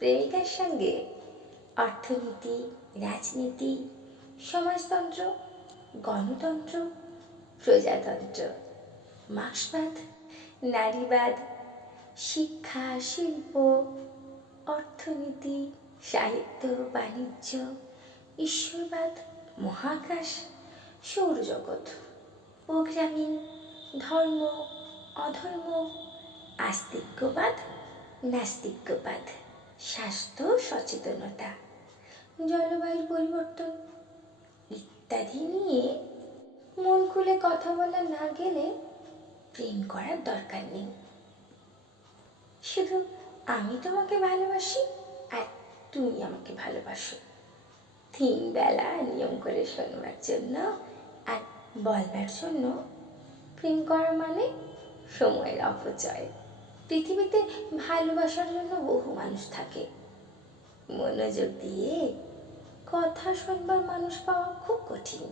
প্রেমিকার সঙ্গে অর্থনীতি, রাজনীতি, সমাজতন্ত্র, গণতন্ত্র, প্রজাতন্ত্র, মার্ক্সবাদ, নারীবাদ, শিক্ষা, শিল্প, অর্থনীতি, সাহিত্য, বাণিজ্য, ঈশ্বরবাদ, মহাকাশ, সৌরজগৎ, প্রোগ্রামিং, ধর্ম, অধর্ম, আস্তিক্যবাদ, নাস্তিক্যবাদ। স্বাস্থ্য সচেতনতা জলবায়ু পরিবর্তন ইত্যাদি নিয়ে মন খুলে কথা বলা না গেলে প্রেম করার দরকার নেই। শুধু আমি তোমাকে ভালোবাসি আর তুমি আমাকে ভালোবাসো। তিন বেলা নিয়ম করে শোনবার জন্য আর বলবার জন্য প্রেম করা মানে সময়ের অপচয়। পৃথিবীতে ভালোবাসার জন্য বহু মানুষ থাকে। মনোযোগ দিয়ে কথা শুনবার মানুষ পাওয়া খুব কঠিন।